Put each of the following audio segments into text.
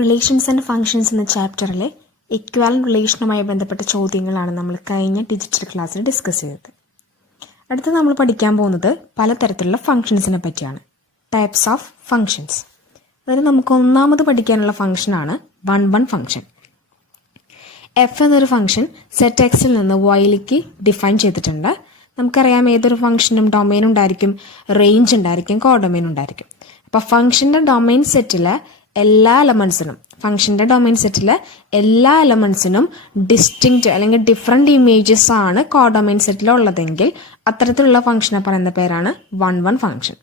Relations and functions എന്ന ചാപ്റ്ററിലെ equivalent റിലേഷനുമായി ബന്ധപ്പെട്ട ചോദ്യങ്ങളാണ് നമ്മൾ കഴിഞ്ഞ ഡിജിറ്റൽ ക്ലാസ്സിൽ ഡിസ്കസ് ചെയ്തത്. അടുത്ത നമ്മൾ പഠിക്കാൻ പോകുന്നത് പലതരത്തിലുള്ള ഫങ്ഷൻസിനെ പറ്റിയാണ്. Types of functions. അതിൽ നമുക്ക് ഒന്നാമത് പഠിക്കാനുള്ള ഫങ്ഷനാണ് 1 ഫങ്ഷൻ. എഫ് എന്നൊരു ഫംഗ്ഷൻ സെറ്റ് എക്സിൽ നിന്ന് വൈയിലേക്ക് ഡിഫൈൻ ചെയ്തിട്ടുണ്ട്. നമുക്കറിയാം ഏതൊരു ഫംഗ്ഷനും ഡൊമൈൻ ഉണ്ടായിരിക്കും, റേഞ്ച് ഉണ്ടായിരിക്കും, കോഡൊമൈൻ ഉണ്ടായിരിക്കും. അപ്പോൾ ഫംഗ്ഷൻ്റെ ഡൊമൈൻ സെറ്റിലെ എല്ലാ എലമെന്റ്സിനും ഡിസ്റ്റിങ്ക്റ്റ് അല്ലെങ്കിൽ ഡിഫറെൻറ്റ് ഇമേജസ് ആണ് കോഡൊമൈൻ സെറ്റിൽ ഉള്ളതെങ്കിൽ അത്തരത്തിലുള്ള ഫംഗ്ഷനെ പറയുന്ന പേരാണ് 1 ഫംഗ്ഷൻ.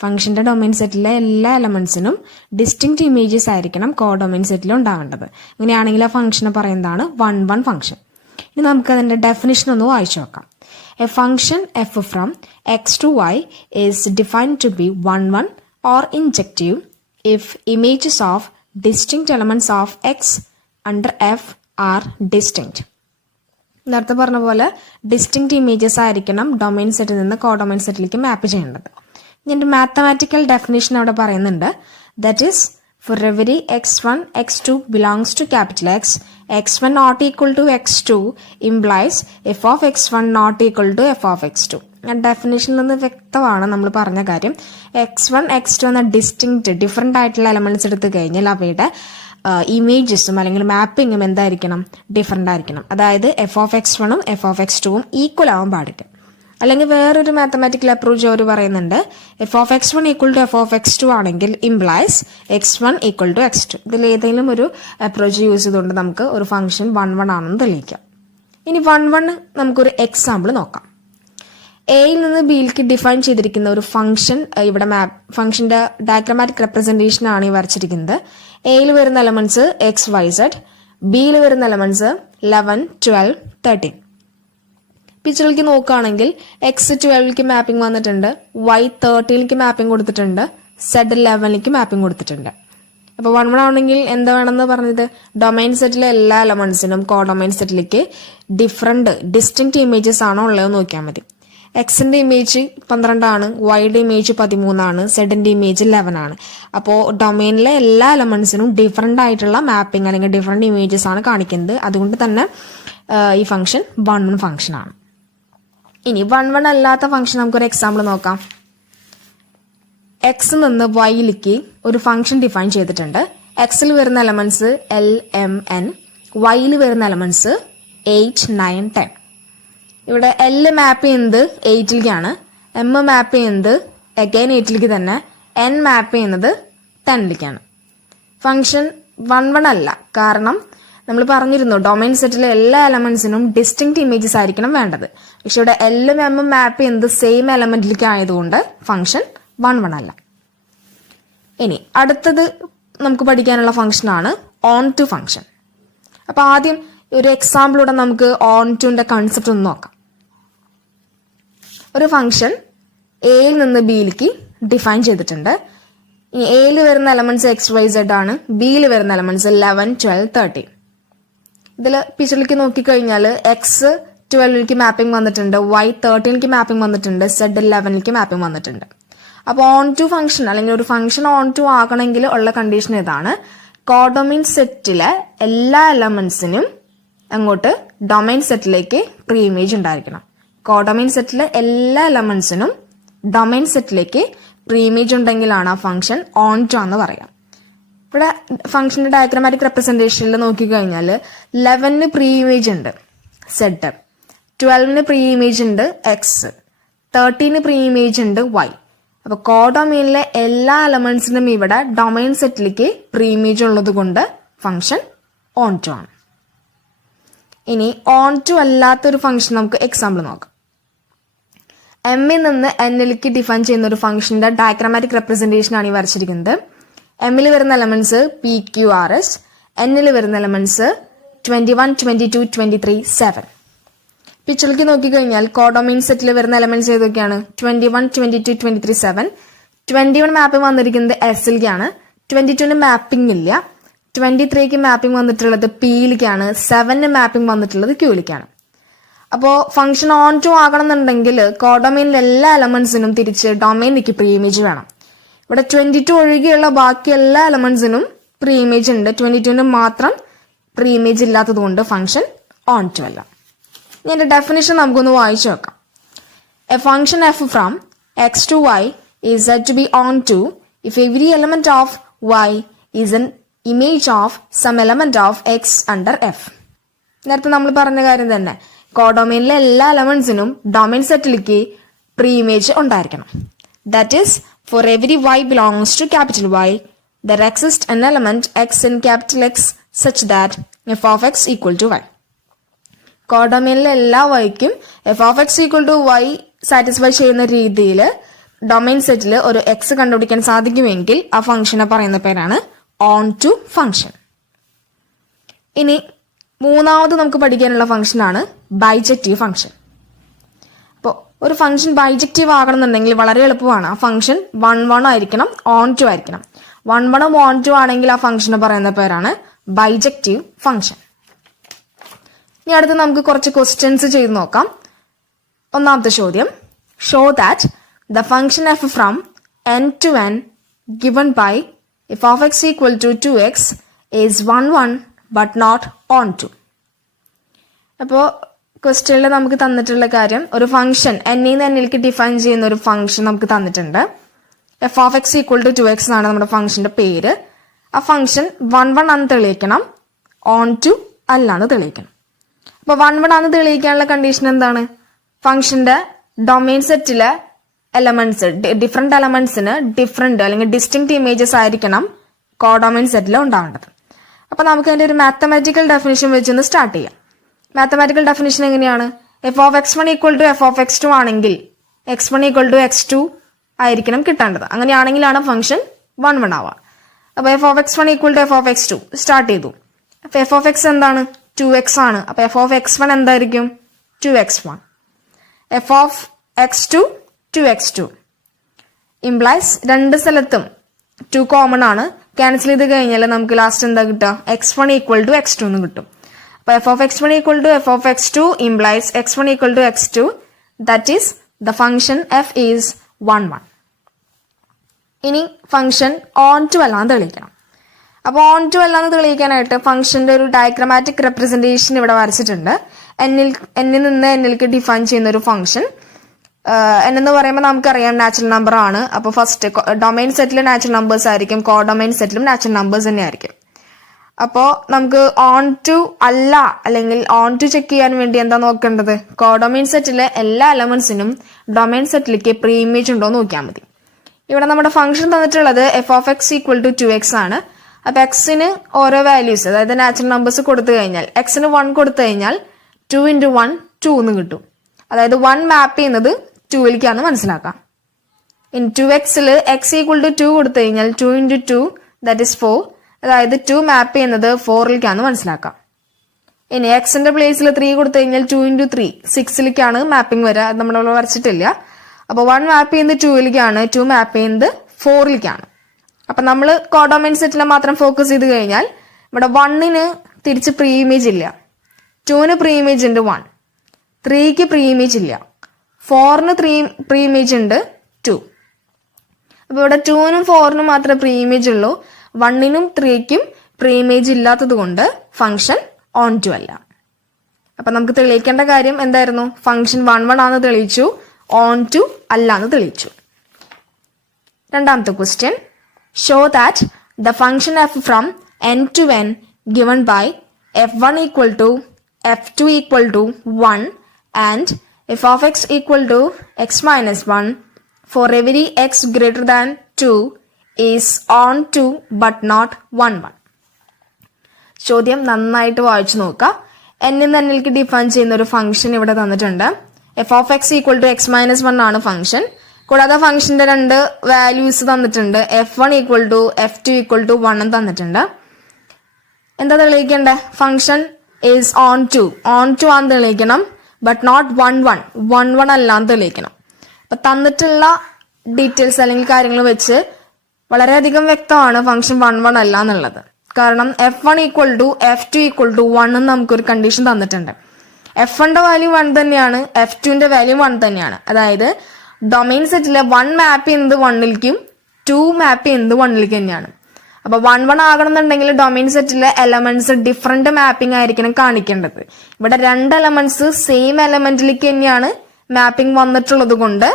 ഫംഗ്ഷന്റെ ഡൊമൈൻ സെറ്റിലെ എല്ലാ എലമെന്റ്സിനും ഡിസ്റ്റിങ്ക്റ്റ് ഇമേജസ് ആയിരിക്കണം കോഡൊമൈൻ സെറ്റിൽ ഉണ്ടാകേണ്ടത്. അങ്ങനെയാണെങ്കിൽ ആ ഫംഗ്ഷനെ പറയുന്നതാണ് 1 ഫംഗ്ഷൻ. ഇനി നമുക്ക് അതിന്റെ ഡെഫിനിഷൻ ഒന്ന് വായിച്ചു നോക്കാം. A function f from x to y is defined to be 1 or injective if images of distinct elements of x under f are distinct. നേരത്തെ പറഞ്ഞ പോലെ ഡിസ്റ്റിങ്ക്റ്റ് ഇമേജസ് ആയിരിക്കണം ഡൊമൈൻ സെറ്റിൽ നിന്ന് കോഡൊമൈൻ സെറ്റിലേക്ക് മാപ്പ് ചെയ്യേണ്ടത്. ഇതിൻ്റെ മാത്തമാറ്റിക്കൽ ഡെഫിനേഷൻ അവിടെ പറയുന്നുണ്ട്. That is for every x1 x2 belongs to capital x, x1 not equal to x2 implies f of x1 not equal to F of x2. ഡെഫിനേഷനിൽ നിന്ന് വ്യക്തമാണ് നമ്മൾ പറഞ്ഞ കാര്യം. x1 x2 എന്ന ഡിഫറെൻ്റ് ആയിട്ടുള്ള എലമെന്റ്സ് എടുത്തു കഴിഞ്ഞാൽ അവയുടെ ഇമേജസും അല്ലെങ്കിൽ മാപ്പിങ്ങും എന്തായിരിക്കണം? ഡിഫറെൻ്റ് ആയിരിക്കണം. അതായത് എഫ് ഓഫ് x1ഉം എഫ് ഓഫ് x2ഉം ഈക്വൽ ആവാൻ പാടില്ല. അല്ലെങ്കിൽ വേറൊരു മാത്തമാറ്റിക്കൽ അപ്രോച്ച് അവർ പറയുന്നുണ്ട്, F of x1 equal to F of x2 ആണെങ്കിൽ implies x1 equal to x2. ഇതിൽ ഏതെങ്കിലും ഒരു അപ്രോച്ച് യൂസ് ചെയ്തുകൊണ്ട് നമുക്ക് ഒരു ഫംഗ്ഷൻ 1 ആണെന്ന് തെളിയിക്കാം. ഇനി 1 നമുക്കൊരു എക്സാമ്പിൾ നോക്കാം. എയിൽ നിന്ന് ബിയിലേക്ക് ഡിഫൈൻ ചെയ്തിരിക്കുന്ന ഒരു ഫംഗ്ഷൻ ഇവിടെ ഫംഗ്ഷന്റെ ഡയഗ്രമാറ്റിക് റെപ്രസെന്റേഷൻ ആണ് ഈ വരച്ചിരിക്കുന്നത്. എയിൽ വരുന്ന എലമെന്റ്സ് എക്സ് വൈ സെഡ്, ബിയിൽ വരുന്ന എലമെന്റ്സ് 11 12 13. പിക്ചറിലേക്ക് നോക്കുകയാണെങ്കിൽ എക്സ് 12ലേക്ക് മാപ്പിംഗ് വന്നിട്ടുണ്ട്, വൈ 13ലേക്ക് മാപ്പിംഗ് കൊടുത്തിട്ടുണ്ട്, സെഡ് 11ലേക്ക് മാപ്പിംഗ് കൊടുത്തിട്ടുണ്ട്. അപ്പോൾ 1 ആണെങ്കിൽ എന്താ വേണമെന്ന് പറഞ്ഞത്? ഡൊമൈൻ സെറ്റിലെ എല്ലാ എലമെന്റ്സിനും കോഡൊമൈൻ സെറ്റിലേക്ക് ഡിസ്റ്റിങ്ക്റ്റ് ഇമേജസ് ആണോ ഉള്ളതെന്ന് നോക്കിയാൽ മതി. എക്സിന്റെ ഇമേജ് 12 ആണ്, വൈയുടെ ഇമേജ് 13 ആണ്, സെഡിന്റെ ഇമേജ് 11 ആണ്. അപ്പോൾ ഡൊമൈനിലെ എല്ലാ എലമെന്റ്സിനും ഡിഫറെന്റ് ആയിട്ടുള്ള മാപ്പിംഗ് അല്ലെങ്കിൽ ഡിഫറെന്റ് ഇമേജസ് ആണ് കാണിക്കുന്നത്. അതുകൊണ്ട് തന്നെ ഈ ഫംഗ്ഷൻ 1 ഫംഗ്ഷൻ ആണ്. ഇനി 1 അല്ലാത്ത ഫംഗ്ഷൻ നമുക്കൊരു എക്സാമ്പിൾ നോക്കാം. എക്സ് നിന്ന് വൈയിലേക്ക് ഒരു ഫംഗ്ഷൻ ഡിഫൈൻ ചെയ്തിട്ടുണ്ട്. എക്സിൽ വരുന്ന എലമെന്റ്സ് എൽ എം എൻ, വൈയിൽ വരുന്ന എലമെന്റ്സ് 8 9 10. ഇവിടെ എൽ മാപ്പ് ചെയ്യുന്നത് 8ലേക്കാണ്, എം മാപ്പ് ചെയ്യുന്നത് അഗൈൻ 8ലേക്ക് തന്നെ, എൻ മാപ്പ് ചെയ്യുന്നത് 10ലേക്കാണ്. ഫംഗ്ഷൻ 1 അല്ല, കാരണം നമ്മൾ പറഞ്ഞിരുന്നു ഡൊമൈൻ സെറ്റിലെ എല്ലാ എലമെന്റ്സിനും ഡിസ്റ്റിങ്ക്റ്റ് ഇമേജസ് ആയിരിക്കണം വേണ്ടത്. പക്ഷെ ഇവിടെ എല്ലും എമ്മും മാപ്പ് ചെയ്യുന്നത് സെയിം എലമെന്റിലേക്ക് ആയതുകൊണ്ട് ഫംഗ്ഷൻ 1 അല്ല. ഇനി അടുത്തത് നമുക്ക് പഠിക്കാനുള്ള ഫംഗ്ഷനാണ് ഓൺ ടു ഫംഗ്ഷൻ. അപ്പൊ ആദ്യം ഒരു എക്സാമ്പിളൂടെ നമുക്ക് ഓൺ ടുന്റെ കൺസെപ്റ്റ് ഒന്ന് നോക്കാം. ഒരു ഫംഗ്ഷൻ എയിൽ നിന്ന് ബിയിലേക്ക് ഡിഫൈൻ ചെയ്തിട്ടുണ്ട്. എയിൽ വരുന്ന എലമെന്റ്സ് എക്സ് വൈ സെഡ് ആണ്, ബിയിൽ വരുന്ന എലമെന്റ്സ് 11 12 13. ഇതിൽ പിക്ചറിലേക്ക് നോക്കിക്കഴിഞ്ഞാൽ എക്സ് 12ലേക്ക് മാപ്പിംഗ് വന്നിട്ടുണ്ട്, വൈ 13ലേക്ക് മാപ്പിംഗ് വന്നിട്ടുണ്ട്, സെഡ് 11ലേക്ക് മാപ്പിംഗ് വന്നിട്ടുണ്ട്. അപ്പോൾ ഓൺ ടു ഫംഗ്ഷൻ അല്ലെങ്കിൽ ഒരു ഫംഗ്ഷൻ ഓൺ ടു ആകണമെങ്കിൽ ഉള്ള കണ്ടീഷൻ ഇതാണ്: കോഡൊമൈൻ സെറ്റിലെ എല്ലാ എലമെന്റ്സിനും അങ്ങോട്ട് ഡൊമൈൻ സെറ്റിലേക്ക് പ്രീ ഇമേജ് ഉണ്ടായിരിക്കണം. കോഡൊമൈൻ സെറ്റിലെ എല്ലാ എലമെന്റ്സിനും ഡൊമൈൻ സെറ്റിലേക്ക് പ്രീ ഇമേജ് ഉണ്ടെങ്കിലാണ് ആ ഫംഗ്ഷൻ ഓൺ ടു എന്ന് പറയാം. ഇവിടെ ഫംഗ്ഷന്റെ ഡയഗ്രമാറ്റിക് റെപ്രസെന്റേഷനിൽ നോക്കിക്കഴിഞ്ഞാൽ 11 പ്രീ ഇമേജ് ഉണ്ട് സെഡ്, 12 പ്രീ ഇമേജ് ഉണ്ട് എക്സ്, 13 പ്രീ ഇമേജ് ഉണ്ട് വൈ. അപ്പൊ കോഡൊമൈനിലെ എല്ലാ എലമെന്റ്സിനും ഇവിടെ ഡൊമൈൻ സെറ്റിലേക്ക് പ്രീ ഇമേജ് ഉള്ളത് കൊണ്ട് ഫംഗ്ഷൻ ഓൺ ടു ആണ്. ഇനി ഓൺ ടു അല്ലാത്തൊരു ഫംഗ്ഷൻ നമുക്ക് എക്സാമ്പിൾ നോക്കാം. എമ്മിൽ നിന്ന് എന്നിലേക്ക് ഡിഫൈൻ ചെയ്യുന്ന ഒരു ഫംഗ്ഷന്റെ ഡയഗ്രമാറ്റിക് റെപ്രസെന്റേഷൻ ആണ് ഈ വരച്ചിരിക്കുന്നത്. എമ്മിൽ വരുന്ന elements p q r s, എന്നിൽ വരുന്ന എലമെന്റ്സ് 21 22 23 7. പിക്ചറിലേക്ക് നോക്കിക്കഴിഞ്ഞാൽ കോഡൊമൈൻ സെറ്റിൽ വരുന്ന എലമെന്റ്സ് ഏതൊക്കെയാണ്? 21 22 23 7. 21 മാപ്പിംഗ് വന്നിരിക്കുന്നത് എസിലേക്കാണ്, 22ന് മാപ്പിംഗ് ഇല്ല, 23ക്ക് മാപ്പിംഗ് വന്നിട്ടുള്ളത് പിയിലേക്കാണ്, 7ന് മാപ്പിംഗ് വന്നിട്ടുള്ളത് ക്യൂയിലേക്കാണ്. അപ്പോൾ ഫംഗ്ഷൻ ഓൺ ടു ആകണം എന്നുണ്ടെങ്കിൽ കോഡൊമൈനിലെ എല്ലാ എലമെന്റ്സിനും തിരിച്ച് ഡൊമൈനിലേക്ക് പ്രീ ഇമേജ് വേണം. ഇവിടെ 22 ഒഴികെയുള്ള ബാക്കി എല്ലാ എലമെന്റ്സിനും പ്രീ ഇമേജ് ഉണ്ട്, 22 മാത്രം പ്രീ ഇമേജ് ഇല്ലാത്തത് കൊണ്ട് ഫംഗ്ഷൻ ഓൺ ടു അല്ല. ഇനി എൻ്റെ ഡെഫിനിഷൻ നമുക്കൊന്ന് വായിച്ചു നോക്കാം. A function f from x to y is said to be onto if every element of y is an image of some element of x under f. നേരത്തെ നമ്മൾ പറഞ്ഞ കാര്യം തന്നെ, കോഡൊമൈനിലെ എല്ലാ എലമെന്റ്സിനും ഡൊമൈൻ സെറ്റിലേക്ക് പ്രീ ഇമേജ് ഉണ്ടായിരിക്കണം. That is for every y belongs to capital y there exists an element x in capital X such that f of x equal to y. കോഡൊമൈനിലെ എല്ലാ വൈക്കും F of X equal to Y satisfy ചെയ്യുന്ന രീതിയിൽ domain സെറ്റിൽ ഒരു X കണ്ടുപിടിക്കാൻ സാധിക്കുമെങ്കിൽ ആ ഫംഗ്ഷനെ പറയുന്ന പേരാണ് ഓൺ ടു ഫംഗ്ഷൻ. ഇനി മൂന്നാമത് നമുക്ക് പഠിക്കാനുള്ള ഫംഗ്ഷനാണ് ബൈജക്റ്റീവ് ഫംഗ്ഷൻ. അപ്പോൾ ഒരു ഫംഗ്ഷൻ ബൈജക്റ്റീവ് ആകണമെന്നുണ്ടെങ്കിൽ വളരെ എളുപ്പമാണ്. ആ ഫംഗ്ഷൻ 1 ആയിരിക്കണം, ഓൺ ടു ആയിരിക്കണം. 1 ഓൺ ടു ആണെങ്കിൽ ആ ഫംഗ്ഷന് പറയുന്ന പേരാണ് ബൈജക്റ്റീവ് ഫംഗ്ഷൻ. ഇനി അടുത്ത് നമുക്ക് കുറച്ച് ക്വസ്റ്റ്യൻസ് ചെയ്ത് നോക്കാം. ഒന്നാമത്തെ ചോദ്യം, show that the function f from n to n given by f of x equal to 2x is 1 but not on to. അപ്പോൾ ക്വസ്റ്റ്യനിൽ നമുക്ക് തന്നിട്ടുള്ള കാര്യം, ഒരു ഫംഗ്ഷൻ n-ന്ന് n-ലേക്ക് ഡിഫൈൻ ചെയ്യുന്ന ഒരു ഫംഗ്ഷൻ നമുക്ക് തന്നിട്ടുണ്ട്. F of X equal to 2x എന്നാണ് നമ്മുടെ ഫംഗ്ഷന്റെ പേര്. ആ ഫംഗ്ഷൻ 1 ആണെന്ന് തെളിയിക്കണം, ഓൺ ടു അല്ലാന്ന് തെളിയിക്കണം. അപ്പൊ 1 ആണെന്ന് തെളിയിക്കാനുള്ള കണ്ടീഷൻ എന്താണ്? ഫംഗ്ഷന്റെ ഡൊമൈൻ സെറ്റിലെ എലമെന്റ്സ്, ഡിഫറെന്റ് എലമെന്റ്സിന് ഡിഫറെന്റ് അല്ലെങ്കിൽ ഡിസ്റ്റിങ്ക്ട് ഇമേജസ് ആയിരിക്കണം കോഡൊമൈൻ സെറ്റിൽ ഉണ്ടാവേണ്ടത്. അപ്പൊ നമുക്ക് അതിന്റെ ഒരു മാത്തമാറ്റിക്കൽ ഡെഫിനിഷൻ വെച്ചൊന്ന് സ്റ്റാർട്ട് ചെയ്യാം. മാത്തമാറ്റിക്കൽ ഡെഫിനിഷൻ എങ്ങനെയാണ്? F of x1 equal to F of x2 ആണെങ്കിൽ x1 ഈക്വൽ ടു x2 ആയിരിക്കണം കിട്ടേണ്ടത്. അങ്ങനെയാണെങ്കിലാണ് ഫംഗ്ഷൻ 1 ആവുക. അപ്പൊ f of x1 equal to F of x2 start ചെയ്തു. അപ്പൊ എഫ് ഓഫ് x എന്താണ്? 2x ആണ്. അപ്പൊ എഫ് ഓഫ് x1 എന്തായിരിക്കും? 2x1. F of x2 2x2 implies രണ്ട് സ്ഥലത്തും 2 കോമൺ ആണ്. ക്യാൻസൽ ചെയ്ത് കഴിഞ്ഞാൽ നമുക്ക് ലാസ്റ്റ് എന്താ കിട്ടുക? x1 ഈക്വൽ ടു x2 എന്ന് കിട്ടും. അപ്പൊ f of x1 equal to F of x2 implies x1 equal to x2. That is the function f is 1. ഇനി ഫംഗ്ഷൻ ഓൺ ടു അല്ലാന്ന് തെളിയിക്കണം. അപ്പോൾ ഓൺ ടു അല്ലാന്ന് തെളിയിക്കാനായിട്ട് ഫംഗ്ഷന്റെ ഒരു ഡയഗ്രമാറ്റിക് റെപ്രസെന്റേഷൻ ഇവിടെ വരച്ചിട്ടുണ്ട്. എന്നിൽ നിന്ന് എന്നിലേക്ക് ഡിഫൈൻ ചെയ്യുന്ന ഒരു ഫംഗ്ഷൻ. n എന്ന് പറയുമ്പോൾ നമുക്കറിയാം നാച്ചുറൽ നമ്പർ ആണ്. അപ്പോൾ ഫസ്റ്റ് ഡൊമൈൻ സെറ്റിൽ നാച്ചുറൽ നമ്പേഴ്സ് ആയിരിക്കും, കോഡൊമൈൻ സെറ്റിലും നാച്ചുറൽ നമ്പേഴ്സ് തന്നെ ആയിരിക്കും. അപ്പോൾ നമുക്ക് ഓൺ ടു അല്ല അല്ലെങ്കിൽ ഓൺ ടു ചെക്ക് ചെയ്യാൻ വേണ്ടി എന്താ നോക്കേണ്ടത്? കോഡൊമൈൻ സെറ്റിലെ എല്ലാ എലമെന്റ്സിനും ഡൊമൈൻ സെറ്റിലേക്ക് പ്രീ ഇമേജ് ഉണ്ടോ എന്ന് നോക്കിയാൽ മതി. ഇവിടെ നമ്മുടെ ഫംഗ്ഷൻ തന്നിട്ടുള്ളത് f of X equal to 2x ആണ്. അപ്പൊ എക്സിന് ഓരോ വാല്യൂസ്, അതായത് നാച്ചുറൽ നമ്പേഴ്സ് കൊടുത്തു കഴിഞ്ഞാൽ, എക്സിന് 1 കൊടുത്തു കഴിഞ്ഞാൽ 2 × 1 2 എന്ന് കിട്ടും. അതായത് 1 മാപ്പ് ചെയ്യുന്നത് 2ലേക്കാന്ന് മനസ്സിലാക്കാം. In 2x X equal to 2 കൊടുത്തു കഴിഞ്ഞാൽ 2 × 2 ദാറ്റ് ഇസ് 4. അതായത് 2 മാപ്പ് ചെയ്യുന്നത് 4ലേക്കാന്ന് മനസ്സിലാക്കാം. ഇനി എക്സിന്റെ പ്ലേസിൽ 3 കൊടുത്തു കഴിഞ്ഞാൽ 2 × 3 6ലേക്കാണ് മാപ്പിംഗ് വരിക. അത് നമ്മളിവിടെ വരച്ചിട്ടില്ല. അപ്പൊ 1 മാപ്പ് ചെയ്യുന്നത് 2ലേക്കാണ്, 2 മാപ്പ് ചെയ്യുന്നത് 4ലേക്കാണ്. അപ്പൊ നമ്മൾ കോഡൊമൈൻ സെറ്റിലെ മാത്രം ഫോക്കസ് ചെയ്ത് കഴിഞ്ഞാൽ ഇവിടെ 1ന് തിരിച്ച് പ്രീ ഇമേജ് ഇല്ല, 2ന് പ്രീ ഇമേജ് ഉണ്ട് 1, 3ക്ക് പ്രീ ഇമേജ് ഇല്ല, 4ന് പ്രീ ഇമേജ് ഉണ്ട് 2. അപ്പൊ ഇവിടെ 2നും 4നും മാത്രമേ പ്രീ ഇമേജ് ഉള്ളൂ. 1നും 3ക്കും പ്രീ ഇമേജ് ഇല്ലാത്തത് കൊണ്ട് ഫംഗ്ഷൻ ഓൺ ടു അല്ല. അപ്പൊ നമുക്ക് തെളിയിക്കേണ്ട കാര്യം എന്തായിരുന്നു? ഫംഗ്ഷൻ 1 ആണെന്ന് തെളിയിച്ചു, ഓൺ ടു അല്ലാന്ന് തെളിയിച്ചു. രണ്ടാമത്തെ question, show that the function f from n to n given by f1 equal to f2 equal to 1 and f of x equal to x minus 1 for every x greater than 2 is on to but not 1. ചോദ്യം നന്നായിട്ട് വായിച്ചു നോക്കുക. n-ന്ന് n-ലേക്ക് define ചെയ്യുന്ന ഒരു function ഇവിടെ തന്നിട്ടുണ്ട്. F of X equal to x minus 1 ആണ് function. കൂടാതെ ഫംഗ്ഷന്റെ 2 വാല്യൂസ് തന്നിട്ടുണ്ട്. f1 equal to f2 equal to 1 തന്നിട്ടുണ്ട്. എന്താ തെളിയിക്കണ്ടേ? ഫംഗ്ഷൻ ഈസ് ഓൺ ടു ആണെന്ന് തെളിയിക്കണം, ബട്ട് നോട്ട് 1 അല്ലാന്ന് തെളിയിക്കണം. അപ്പൊ തന്നിട്ടുള്ള ഡീറ്റെയിൽസ് അല്ലെങ്കിൽ കാര്യങ്ങൾ വെച്ച് വളരെയധികം വ്യക്തമാണ് ഫംഗ്ഷൻ 1 അല്ല എന്നുള്ളത്. കാരണം f1 equal to f2 equal to 1 എന്ന് നമുക്കൊരു കണ്ടീഷൻ തന്നിട്ടുണ്ട്. f1ന്റെ വാല്യൂ 1 തന്നെയാണ്, f2ന്റെ വാല്യൂ 1 തന്നെയാണ്. അതായത് ഡൊമൈൻ സെറ്റിലെ 1 മാപ്പ് ചെയ്യുന്നത് 1ലേക്കും 2 മാപ്പ് ചെയ്യുന്നത് 1ലേക്ക് തന്നെയാണ്. അപ്പൊ 1 1 ആകണമെന്നുണ്ടെങ്കിൽ ഡൊമൈൻ സെറ്റിലെ എലമെന്റ്സ് ഡിഫറെന്റ് മാപ്പിംഗ് ആയിരിക്കണം കാണിക്കേണ്ടത്. ഇവിടെ 2 എലമെന്റ്സ് സെയിം എലമെന്റിലേക്ക് തന്നെയാണ് മാപ്പിംഗ് വന്നിട്ടുള്ളത് കൊണ്ട്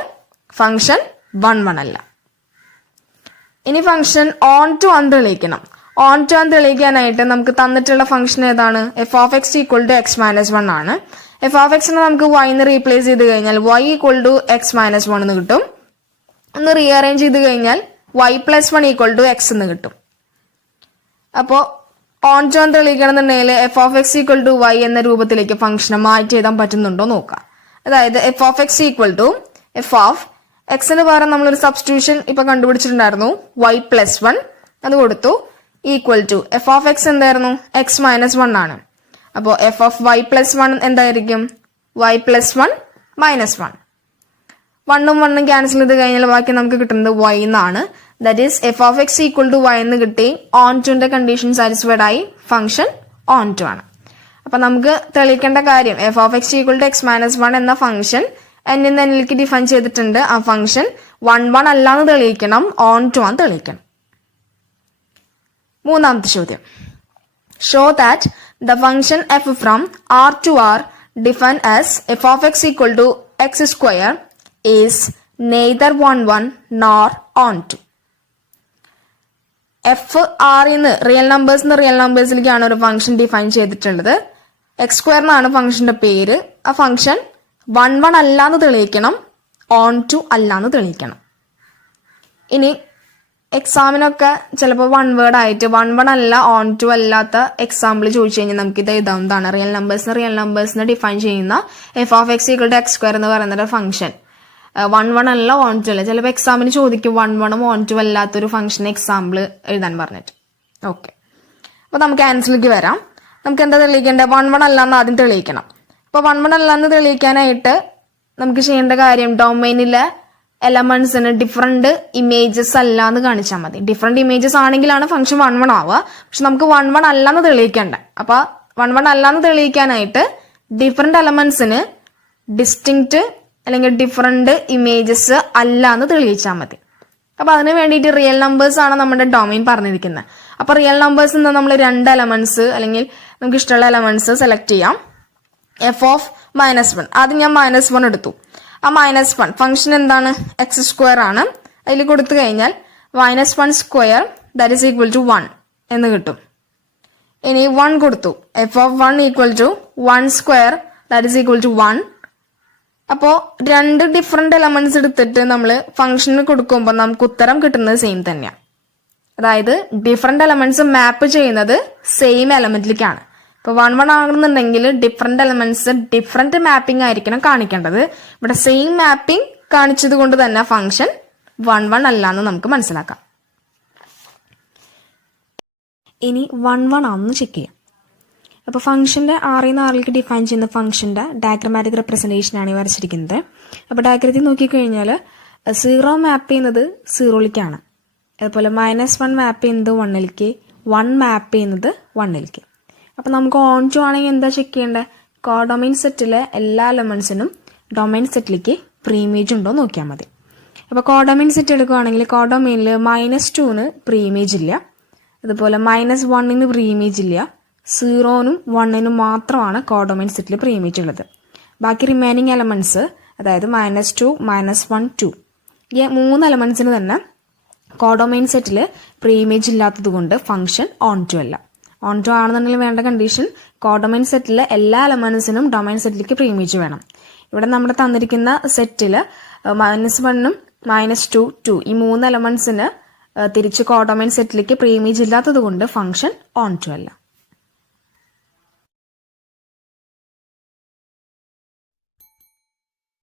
ഫംഗ്ഷൻ 1 1 അല്ല. ഇനി ഫംഗ്ഷൻ ഓൺ ടു ആൻ തെളിയിക്കണം. ഓൺ ടു ആൻ തെളിയിക്കാനായിട്ട് നമുക്ക് തന്നിട്ടുള്ള ഫംഗ്ഷൻ ഏതാണ്? f of x equal to x minus 1 ആണ്. f of x നെ നമുക്ക് y ന്ന് റീപ്ലേസ് ചെയ്ത് കഴിഞ്ഞാൽ y equal to x minus 1 എന്ന് കിട്ടും. ഒന്ന് റീഅറേഞ്ച് ചെയ്ത് കഴിഞ്ഞാൽ y plus 1 equal to x എന്ന് കിട്ടും. അപ്പോൾ ഓൺ ടു ആൻ തെളിയിക്കണമെന്നുണ്ടെങ്കിൽ f of x equal to y എന്ന രൂപത്തിലേക്ക് ഫംഗ്ഷനെ മാറ്റി എഴുതാൻ പറ്റുന്നുണ്ടോ നോക്കാം. അതായത് f of x equal to f of x ന് പകരം നമ്മളൊരു സബ്സ്റ്റിറ്റ്യൂഷൻ ഇപ്പൊ കണ്ടുപിടിച്ചിട്ടുണ്ടായിരുന്നു, y plus 1 അത് കൊടുത്തു, equal to f of x എന്തായിരുന്നു? x minus 1 ആണ്. അപ്പോൾ f of y plus 1 എന്തായിരിക്കും? y plus 1 minus 1. 1ഉം 1ഉം ക്യാൻസൽ ചെയ്ത് കഴിഞ്ഞാൽ ബാക്കി നമുക്ക് കിട്ടുന്നത് y എന്നാണ്. That is f of x equal to y എന്ന് കിട്ടി. ഓൺ ടുന്റെ കണ്ടീഷൻ സാറ്റിസ്ഫൈഡ് ആയി, ഫംഗ്ഷൻ ഓൺ ടു ആണ്. അപ്പൊ നമുക്ക് തെളിയിക്കേണ്ട കാര്യം f of x equal to x minus 1 എന്ന ഫംഗ്ഷൻ n ന്ന് n ലേക്ക് ഡിഫൈൻ ചെയ്തിട്ടുണ്ട്. ആ ഫംഗ്ഷൻ 1 1 അല്ലാന്ന് തെളിയിക്കണം, ഓൺ ടു ആണ് തെളിയിക്കണം. മൂന്നാമത്തെ ചോദ്യം, show that the function f from r to r defined as f of x equal to x square is neither 1 1 nor on to. f r ന്ന് റിയൽ നമ്പേഴ്സിലേക്കാണ് ഒരു ഫംഗ്ഷൻ ഡിഫൈൻ ചെയ്തിട്ടുള്ളത്. X square എന്നാണ് ഫംഗ്ഷന്റെ പേര്. ആ ഫംഗ്ഷൻ 1 1 അല്ലാന്ന് തെളിയിക്കണം, on to അല്ലാന്ന് തെളിയിക്കണം. ഇനി എക്സാമിനൊക്കെ ചിലപ്പോൾ 1 വേർഡ് ആയിട്ട് 1 1 അല്ല ഓൺ ടു അല്ലാത്ത എക്സാമ്പിൾ ചോദിച്ചു കഴിഞ്ഞാൽ നമുക്ക് ഇത് എഴുതാവുന്നതാണ്. റിയൽ നമ്പേഴ്സിനെ ഡിഫൈൻ ചെയ്യുന്ന f of x equal to x square എന്ന് പറയുന്ന ഫംഗ്ഷൻ 1 1 അല്ല ഓൺ ടു അല്ല. ചിലപ്പോൾ എക്സാമിന് ചോദിക്കും 1 1 ഓൺ ടു അല്ലാത്തൊരു ഫംഗ്ഷൻ എക്സാമ്പിൾ എഴുതാൻ പറഞ്ഞിട്ട്. ഓക്കെ, അപ്പൊ നമുക്ക് ആൻസറിലേക്ക് വരാം. നമുക്ക് എന്താ തെളിയിക്കേണ്ടത്? 1 1 അല്ലാന്ന് ആദ്യം തെളിയിക്കണം. അപ്പൊ 1 1 അല്ലാന്ന് തെളിയിക്കാനായിട്ട് നമുക്ക് ചെയ്യേണ്ട കാര്യം ഡൊമൈനിലെ എലമെന്റ്സിന് ഡിഫറെന്റ് ഇമേജസ് അല്ലാന്ന് കാണിച്ചാൽ മതി. ഡിഫറെന്റ് ഇമേജസ് ആണെങ്കിലാണ് ഫംഗ്ഷൻ 1 1 ആവുക. പക്ഷെ നമുക്ക് 1 1 അല്ലാന്ന് തെളിയിക്കണ്ട. അപ്പൊ 1 1 അല്ലാന്ന് തെളിയിക്കാനായിട്ട് ഡിഫറെന്റ് എലമെന്റ്സിന് ഡിസ്റ്റിങ്ക്റ്റ് അല്ലെങ്കിൽ ഡിഫറെന്റ് ഇമേജസ് അല്ലാന്ന് തെളിയിച്ചാൽ മതി. അപ്പൊ അതിന് വേണ്ടിയിട്ട് റിയൽ നമ്പേഴ്സ് ആണ് നമ്മുടെ ഡൊമൈൻ പറഞ്ഞിരിക്കുന്നത്. അപ്പൊ റിയൽ നമ്പേഴ്സ് നിന്ന് നമ്മൾ 2 എലമെന്റ്സ് അല്ലെങ്കിൽ നമുക്ക് ഇഷ്ടമുള്ള എലമെന്റ്സ് സെലക്ട് ചെയ്യാം. f of -1 ആദ്യം ഞാൻ -1 എടുത്തു. ആ -1 ഫംഗ്ഷൻ എന്താണ്? എക്സ് സ്ക്വയർ ആണ്. അതിൽ കൊടുത്തു കഴിഞ്ഞാൽ -1 square that is equal to 1 എന്ന് കിട്ടും. ഇനി 1 കൊടുത്തു, f of 1 equal to 1 square that is equal to 1. അപ്പോൾ 2 ഡിഫറെന്റ് എലമെന്റ്സ് എടുത്തിട്ട് നമ്മൾ ഫംഗ്ഷന് കൊടുക്കുമ്പോൾ നമുക്ക് ഉത്തരം കിട്ടുന്നത് സെയിം തന്നെയാണ്. അതായത് ഡിഫറെന്റ് എലമെന്റ്സ് മാപ്പ് ചെയ്യുന്നത് സെയിം എലമെന്റിലേക്കാണ്. ഇപ്പൊ 1 1 ആകുന്നുണ്ടെങ്കിൽ ഡിഫറെന്റ് എലമെന്റ്സ് ഡിഫറെന്റ് മാപ്പിംഗ് ആയിരിക്കണം കാണിക്കേണ്ടത്. ഇവിടെ സെയിം മാപ്പിംഗ് കാണിച്ചത് കൊണ്ട് തന്നെ ഫംഗ്ഷൻ 1 1 അല്ലാന്ന് നമുക്ക് മനസ്സിലാക്കാം. ഇനി 1 1 ആണെന്ന് ചെക്ക് ചെയ്യാം. അപ്പോൾ ഫംഗ്ഷന്റെ ആറിന്ന് ആറിലേക്ക് ഡിഫൈൻ ചെയ്യുന്ന ഫംഗ്ഷന്റെ ഡയഗ്രമാറ്റിക് റെപ്രസെന്റേഷൻ ആണ് വരച്ചിരിക്കുന്നത്. അപ്പോൾ ഡയഗ്രത്തിൽ നോക്കിക്കഴിഞ്ഞാൽ 0 മാപ്പ് ചെയ്യുന്നത് 0ലേക്കാണ്. അതുപോലെ -1 മാപ്പ് ചെയ്യുന്നത് 1ലേക്ക്, 1 മാപ്പ് ചെയ്യുന്നത് 1ലേക്ക്. അപ്പോൾ നമുക്ക് ഓൺ ടു ആണെങ്കിൽ എന്താ ചെക്ക് ചെയ്യേണ്ടത്? കോഡൊമൈൻ സെറ്റിലെ എല്ലാ എലമെന്റ്സിനും ഡൊമൈൻ സെറ്റിലേക്ക് പ്രീ ഇമേജ് ഉണ്ടോ നോക്കിയാൽ മതി. അപ്പോൾ കോഡൊമൈൻ സെറ്റ് എടുക്കുകയാണെങ്കിൽ കോഡൊമൈനിൽ -2ന് പ്രീ ഇമേജ് ഇല്ല, അതുപോലെ -1ന് പ്രീ ഇമേജ് ഇല്ല, 0നും 1നും മാത്രമാണ് കോഡൊമൈൻ സെറ്റിൽ പ്രീ ഇമേജ് ഉള്ളത്. ബാക്കി റിമൈനിങ് എലമെന്റ്സ് അതായത് -2 -1 2 ഈ 3 എലമെന്റ്സിന് തന്നെ കോഡൊമൈൻ സെറ്റിൽ പ്രീ ഇമേജ് ഇല്ലാത്തത് കൊണ്ട് ഫംഗ്ഷൻ ഓൺ ടു അല്ല. ഓൺ ടു ആണെന്നുണ്ടെങ്കിൽ വേണ്ട കണ്ടീഷൻ കോഡൊമൈൻ സെറ്റിലെ എല്ലാ എലമെന്റ്സിനും ഡൊമൈൻ സെറ്റിലേക്ക് പ്രീ ഇമേജ് വേണം. ഇവിടെ നമ്മുടെ തന്നിരിക്കുന്ന സെറ്റിൽ -1ഉം -2 2 ഈ 3 എലമെന്റ്സിന് തിരിച്ച് കോഡൊമൈൻ സെറ്റിലേക്ക് പ്രീ ഇമേജ് ഇല്ലാത്തത് കൊണ്ട് ഫംഗ്ഷൻ ഓൺ ടു അല്ല.